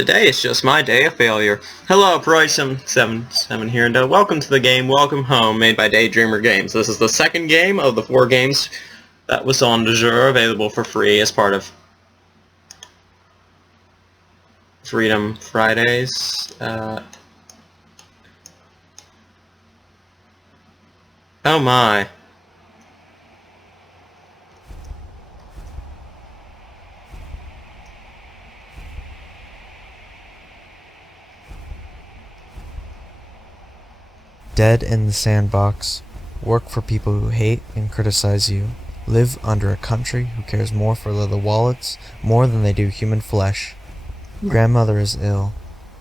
Today is just my day of failure. Hello, Proy77 here, and welcome to the game Welcome Home, made by Daydreamer Games. This is the second game of the 4 games that was on Desura, available for free as part of Freedom Fridays. Oh my. Dead in the sandbox. Work for people who hate and criticize you. Live under a country who cares more for leather wallets more than they do human flesh. Grandmother is ill.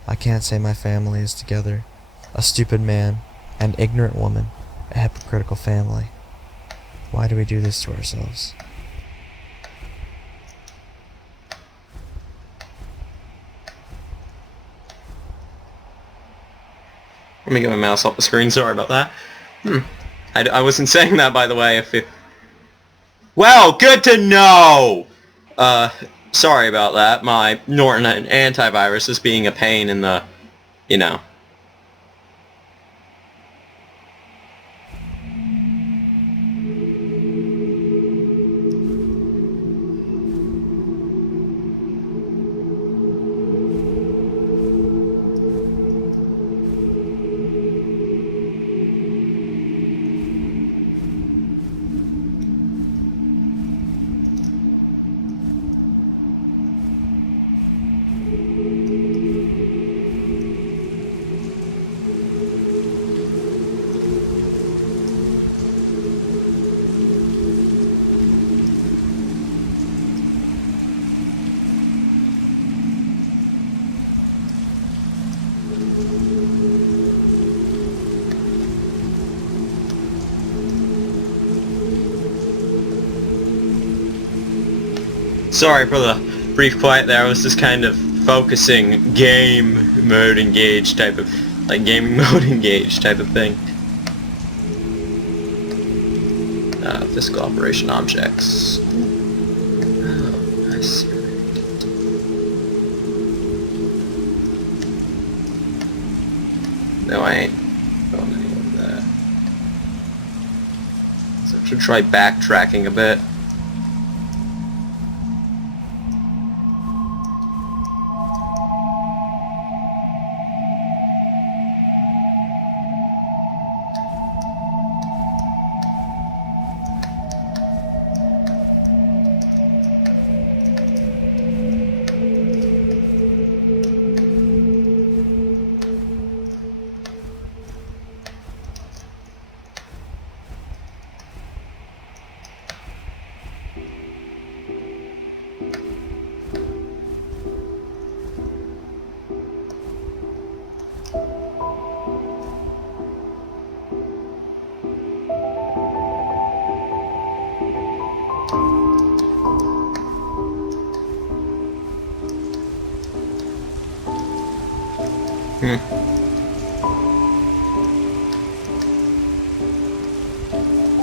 I can't say my family is together. A stupid man, an ignorant woman, a hypocritical family. Why do we do this to ourselves? Let me get my mouse off the screen, sorry about that. I wasn't saying that, by the way. Well, good to know! Sorry about that. My Norton antivirus is being a pain in the, you know. Sorry for the brief quiet there. I was just kind of focusing game mode engaged type of, like gaming mode engaged type of thing. Physical operation objects. Oh, I see. No, I ain't going anywhere with that. So I should try backtracking a bit.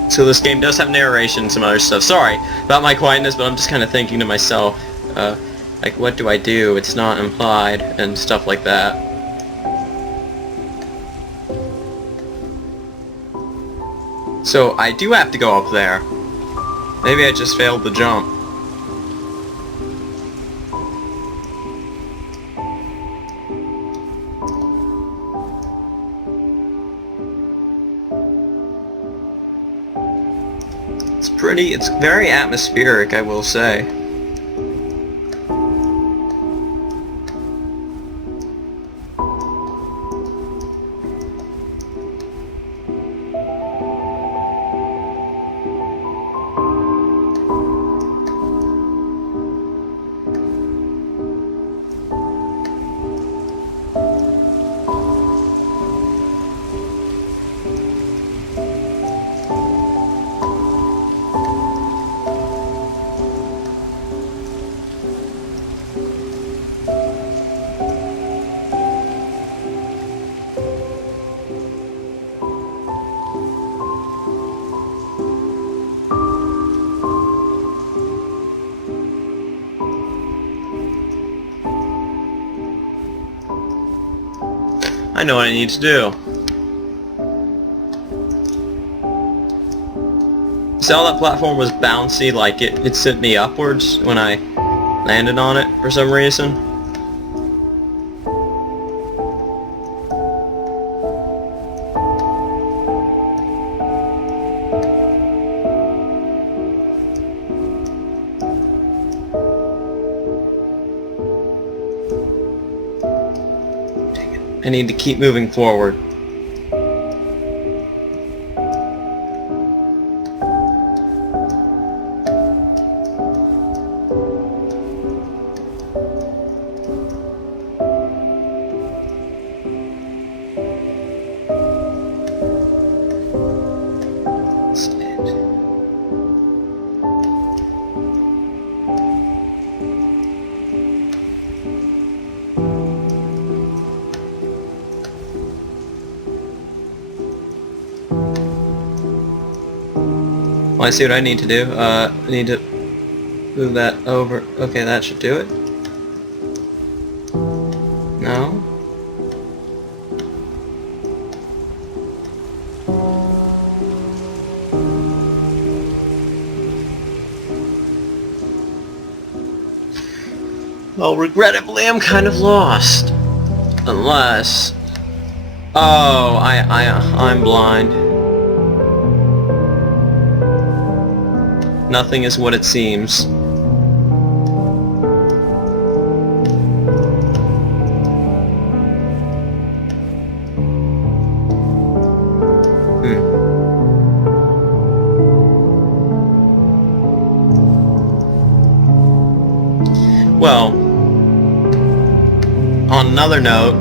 So this game does have narration and some other stuff. Sorry about my quietness, but I'm just kind of thinking to myself, like, what do I do? It's not implied, and stuff like that. So I do have to go up there. Maybe I just failed the jump. It's very atmospheric, I will say. I know what I need to do. See how that platform was bouncy, like it sent me upwards when I landed on it for some reason? Dang it. I need to keep moving forward. Well, I see what I need to do. I need to move that over. Okay, that should do it. No? Well, regrettably, I'm kind of lost. Unless... Oh, I'm blind. Nothing is what it seems. Well, on another note,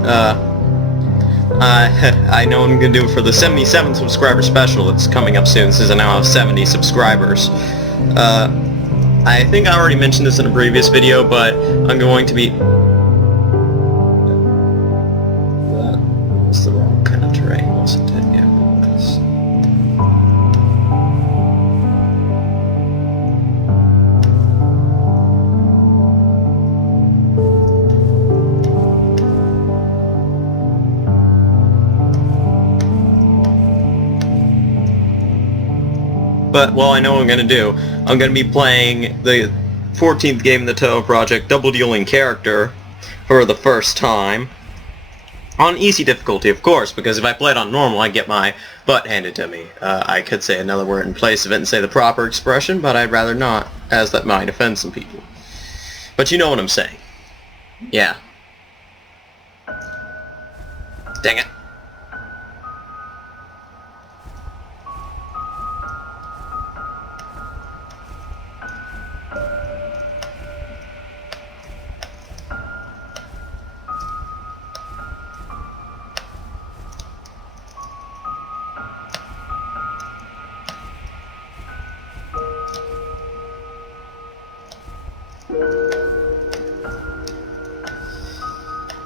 I know what I'm gonna do for the 77 subscriber special that's coming up soon, since I now have 70 subscribers. I think I already mentioned this in a previous video, but I'm going to be... That was the wrong kind of terrain, wasn't it? Yeah, it was. But, well, I know what I'm going to do. I'm going to be playing the 14th game in the Toho Project, Double Dueling Character, for the first time. On easy difficulty, of course, because if I play it on normal, I get my butt handed to me. I could say another word in place of it and say the proper expression, but I'd rather not, as that might offend some people. But you know what I'm saying. Yeah. Dang it.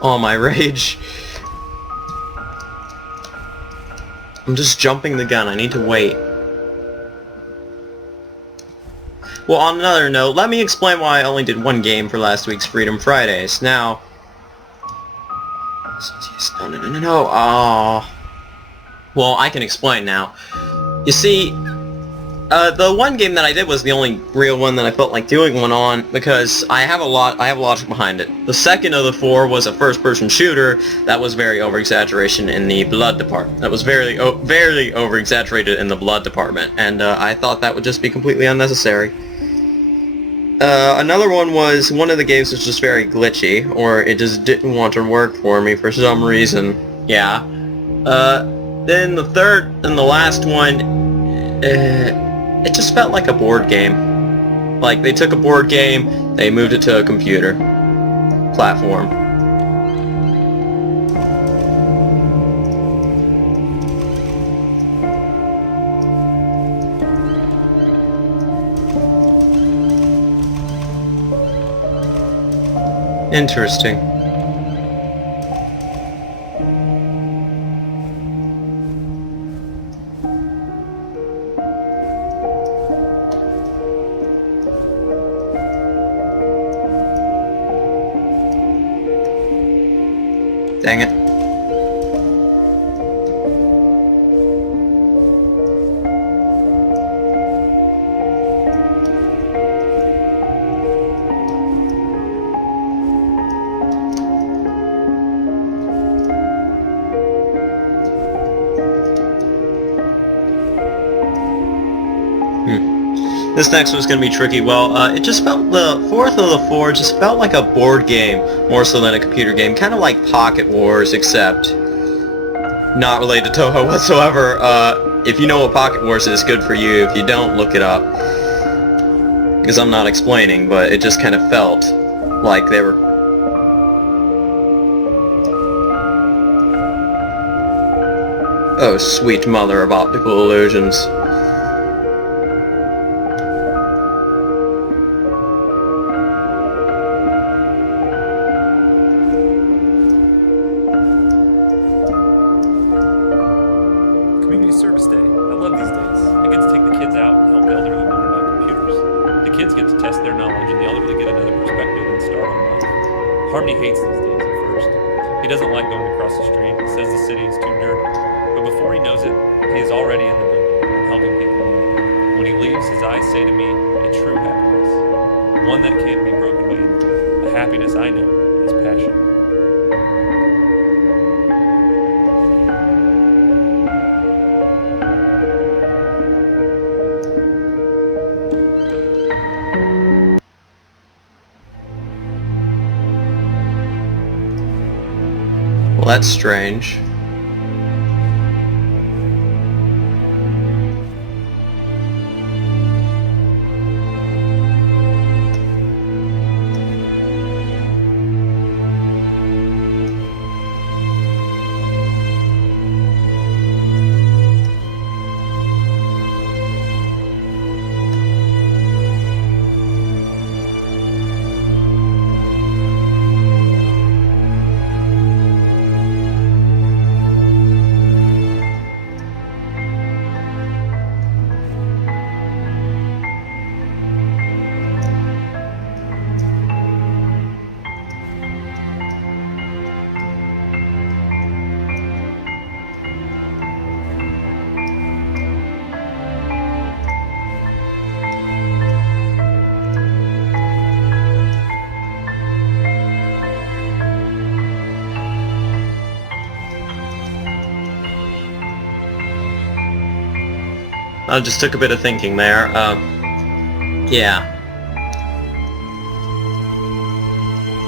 Oh, my rage. I'm just jumping the gun. I need to wait. Well, on another note, let me explain why I only did one game for last week's Freedom Fridays. Now... No. Oh. Well, I can explain now. You see... the one game that I did was the only real one that I felt like doing one on, because I have logic behind it. The second of the four was a first-person shooter that was very over-exaggeration in the blood department. That was very over-exaggerated in the blood department, and I thought that would just be completely unnecessary. Another one was, one of the games was just very glitchy, or it just didn't want to work for me for some reason. Yeah. Then the third and the last one, it just felt like a board game. Like, they took a board game, they moved it to a computer platform. Interesting. Dang it. This next one's going to be tricky. Well, it just felt, the fourth of the four just felt like a board game, more so than a computer game. Kind of like Pocket Wars, except not related to Toho whatsoever. If you know what Pocket Wars is, good for you. If you don't, look it up. Because I'm not explaining, but it just kind of felt like they were... Oh, sweet mother of optical illusions. Community Service Day. I love these days. I get to take the kids out and help the elderly learn about computers. The kids get to test their knowledge and the elderly get another perspective and start on life. Harmony hates these days at first. He doesn't like going across the street. He says the city is too dirty. But before he knows it, he is already in the building and helping people. When he leaves, his eyes say to me, a true happiness. One that can't be broken by anything. A happiness I know is passion. Well, that's strange. I just took a bit of thinking there. Yeah.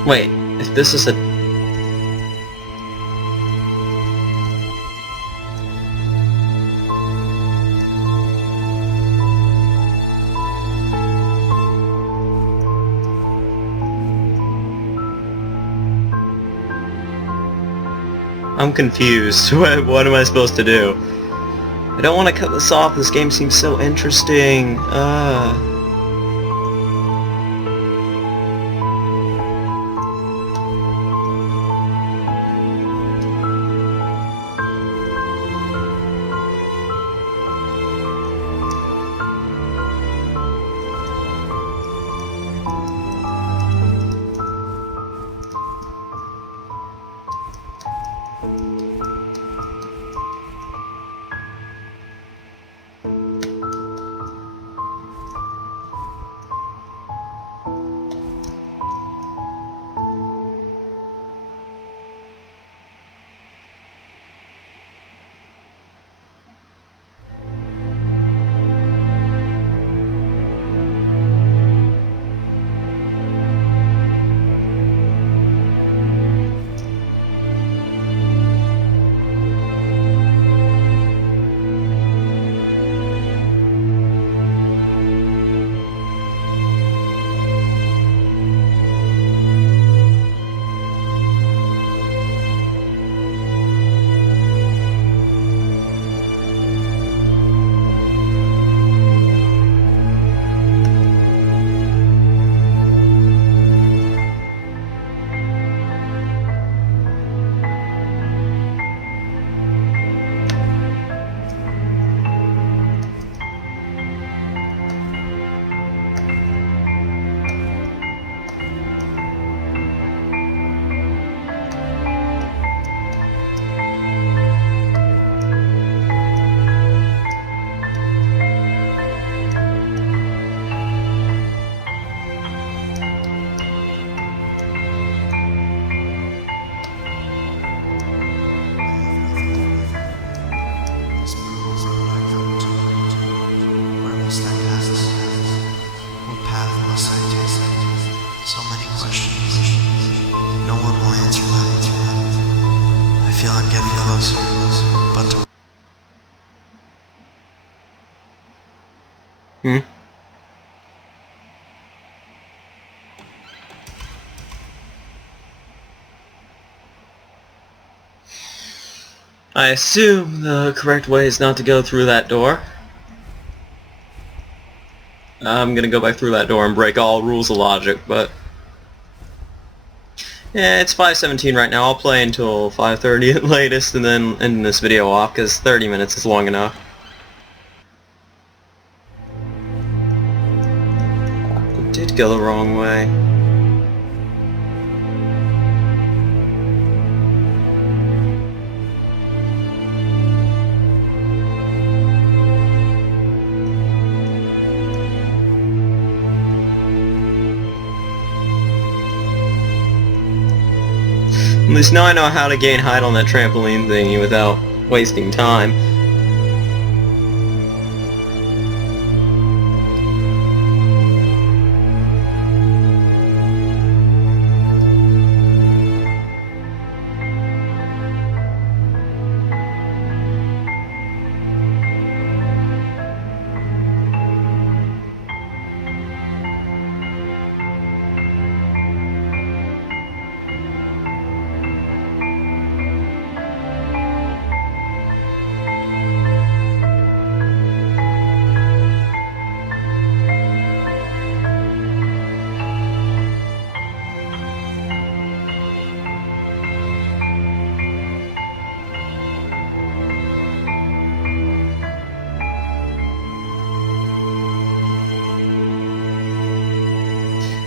Wait, if this is a... I'm confused. What am I supposed to do? I don't want to cut this off. This game seems so interesting. feel I'm getting closer, but to... I assume the correct way is not to go through that door. I'm gonna go back through that door and break all rules of logic, but... yeah, it's 5:17 right now. I'll play until 5:30 at latest and then end this video off, because 30 minutes is long enough. It did go the wrong way. At least now I know how to gain height on that trampoline thingy without wasting time.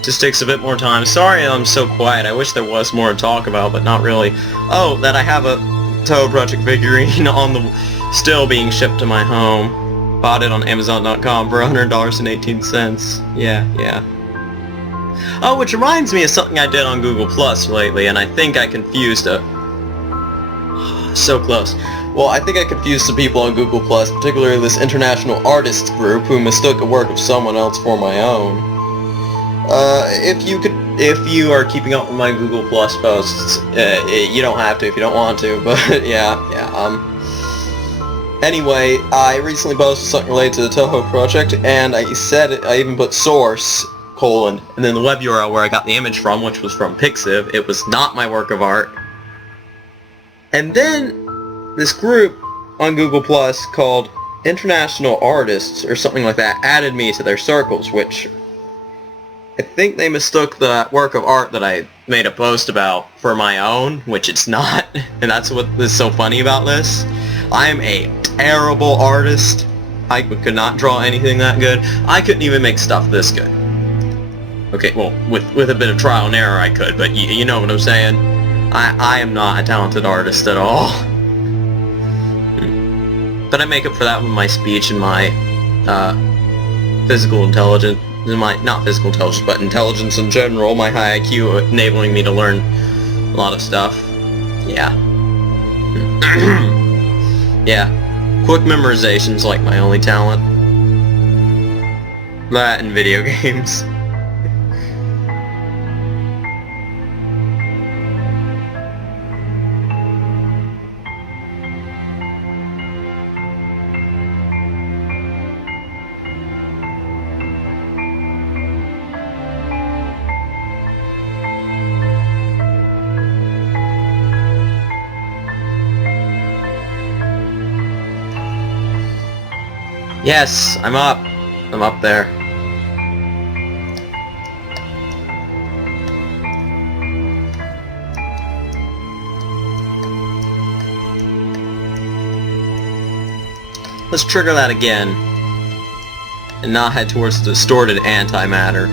Just takes a bit more time. Sorry I'm so quiet. I wish there was more to talk about, but not really. Oh, that I have a Toho Project figurine on the still being shipped to my home. Bought it on Amazon.com for $100.18. Yeah. Oh, which reminds me of something I did on Google Plus lately, and I think I confused a... so close. Well, I think I confused some people on Google Plus, particularly this international artists group who mistook a work of someone else for my own. If you are keeping up with my Google Plus posts, you don't have to if you don't want to, but yeah. Anyway, I recently posted something related to the Toho Project, and I even put source, and then the web URL where I got the image from, which was from Pixiv. It was not my work of art. And then this group on Google Plus called International Artists, or something like that, added me to their circles, which... I think they mistook the work of art that I made a post about for my own, which it's not, and that's what is so funny about this. I am a terrible artist. I could not draw anything that good. I couldn't even make stuff this good. Okay, well, with a bit of trial and error I could, but you know what I'm saying? I am not a talented artist at all. But I make up for that with my speech and my physical intelligence. Not physical intelligence, but intelligence in general, my high IQ enabling me to learn a lot of stuff. Yeah. Yeah. Quick memorization's like my only talent. That and video games. Yes, I'm up. I'm up there. Let's trigger that again. And not head towards the distorted antimatter.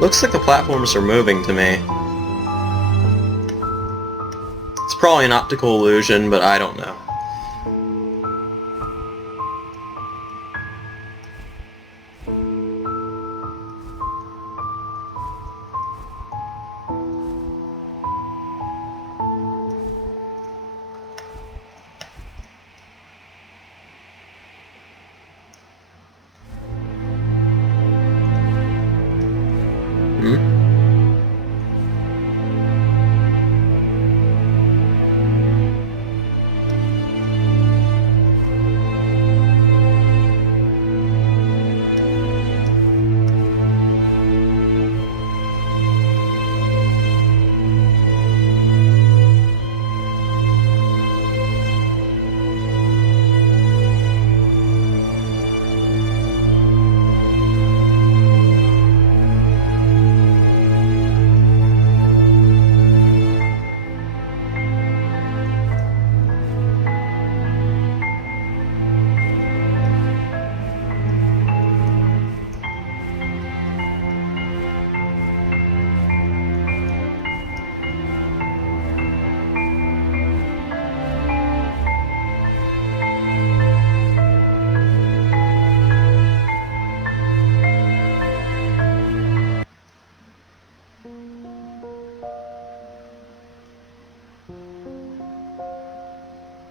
Looks like the platforms are moving to me. probably an optical illusion, but I don't know.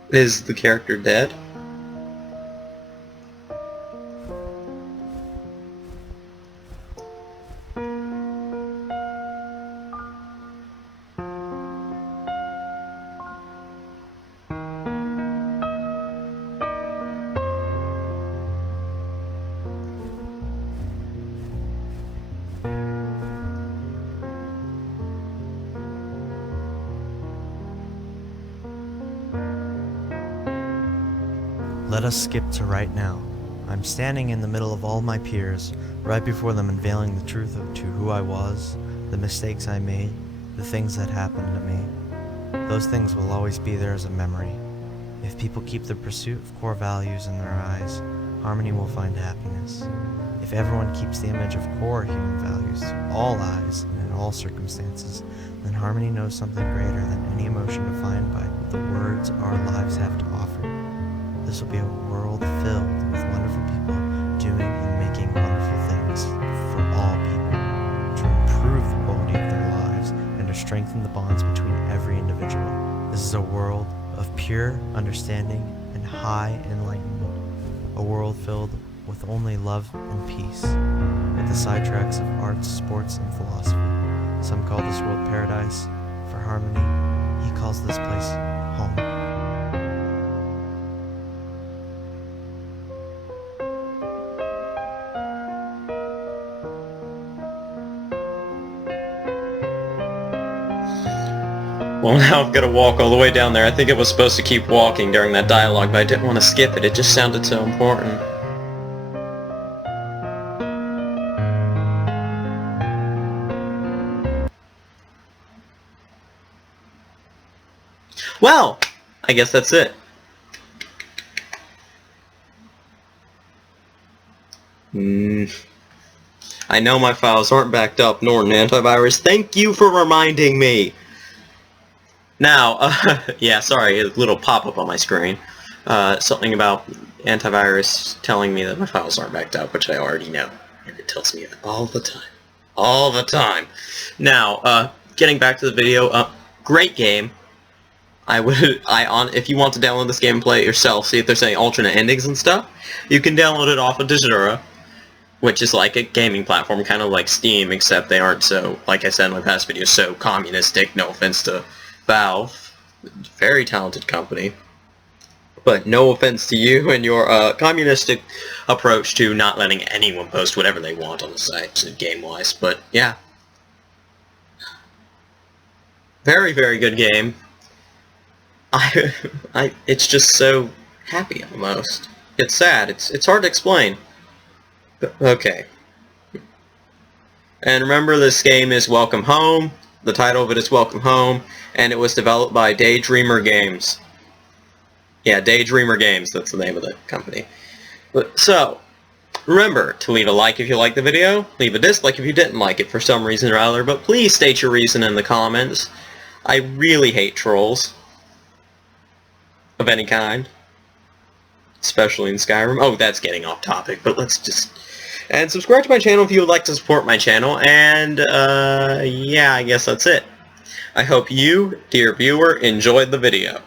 Is the character dead? Let us skip to right now. I'm standing in the middle of all my peers, right before them unveiling the truth to who I was, the mistakes I made, the things that happened to me. Those things will always be there as a memory. If people keep the pursuit of core values in their eyes, harmony will find happiness. If everyone keeps the image of core human values to all eyes and in all circumstances, then harmony knows something greater than any emotion defined by the words our lives have to offer. This will be a world filled with wonderful people doing and making wonderful things for all people, to improve the quality of their lives and to strengthen the bonds between every individual. This is a world of pure understanding and high enlightenment, a world filled with only love and peace, with the sidetracks of arts, sports, and philosophy. Some call this world paradise. For harmony, he calls this place home. Well, now I've got to walk all the way down there. I think I was supposed to keep walking during that dialogue, but I didn't want to skip it. It just sounded so important. Well, I guess that's it. I know my files aren't backed up, nor an antivirus. Thank you for reminding me! Now, yeah, sorry, a little pop-up on my screen. Something about antivirus telling me that my files aren't backed up, which I already know. And it tells me it all the time. All the time. Now, getting back to the video, great game. If you want to download this game and play it yourself, see if there's any alternate endings and stuff, you can download it off of Desura, which is like a gaming platform, kind of like Steam, except they aren't so, like I said in my past videos, so communistic. No offense to Valve, very talented company, but no offense to you and your communistic approach to not letting anyone post whatever they want on the site, game-wise. But yeah, very, very good game. It's just so happy almost. It's sad. It's hard to explain. But, okay. And remember, this game is Welcome Home. The title of it is Welcome Home, and it was developed by Daydreamer Games. Yeah, Daydreamer Games, that's the name of the company. So, remember to leave a like if you liked the video, leave a dislike if you didn't like it for some reason or other, but please state your reason in the comments. I really hate trolls. of any kind. Especially in Skyrim. Oh, that's getting off topic, but let's just... And subscribe to my channel if you would like to support my channel, and, yeah, I guess that's it. I hope you, dear viewer, enjoyed the video.